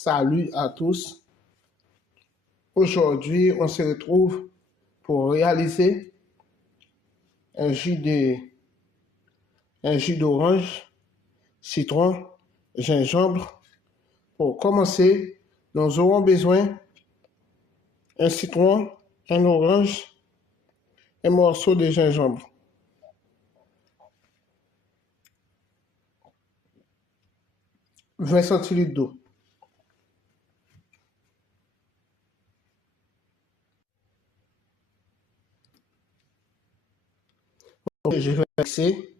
Salut à tous. Aujourd'hui, on se retrouve pour réaliser un jus d'orange, citron, gingembre. Pour commencer, nous aurons besoin d'un citron, un orange, un morceau de gingembre. « 20 centilitres d'eau. Je vais mixer.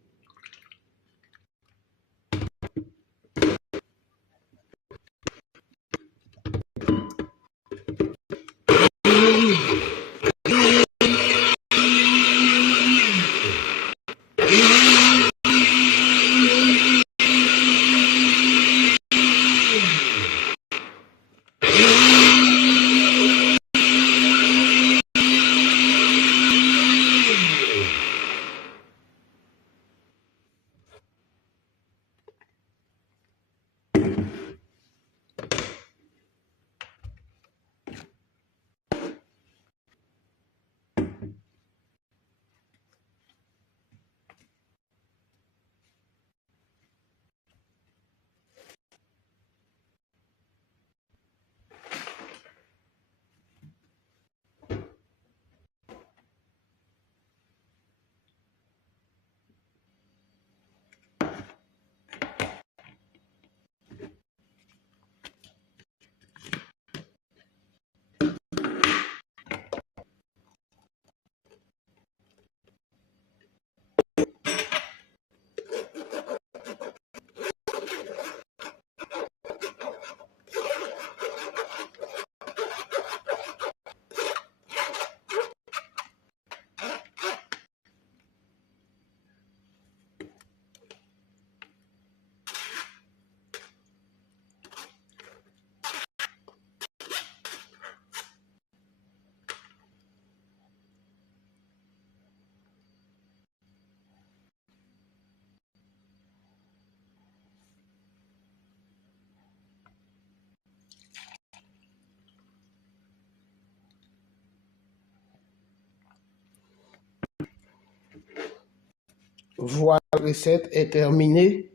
Voilà, la recette est terminée.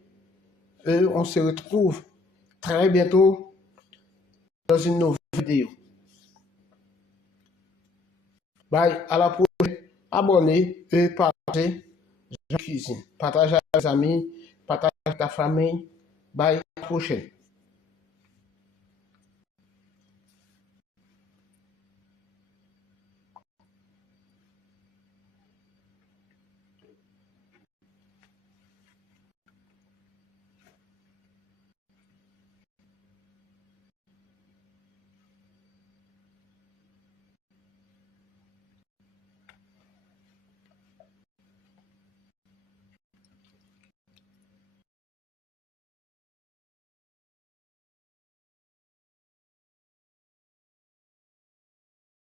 On se retrouve très bientôt dans une nouvelle vidéo. Bye, à la prochaine. Abonnez et partagez la cuisine. Partage avec les amis, partage avec ta famille. Bye, à la prochaine.